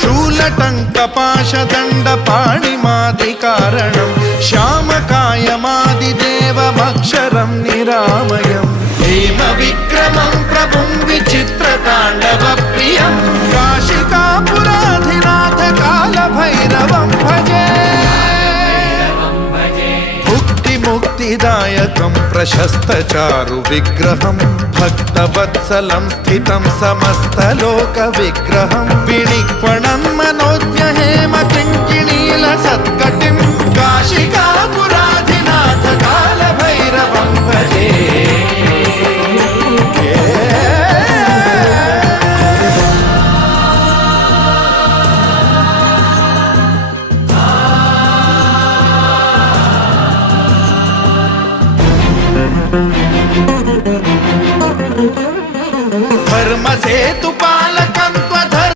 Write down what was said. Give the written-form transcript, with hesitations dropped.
शूलटङ्कपाशदण्डपाणिमादिकारणं श्यामकायमादिदेवमक्षरं निरामयं हेमविक्रमं प्रभुं विचित्रताण्डवप्रियं काशिकापुराधिनाथ कालभैरवं भजे मुक्तिदायकं प्रशस्तचारु विग्रहं भक्तवत्सलं स्थितं समस्तलोकविग्रहं विनिक्वणं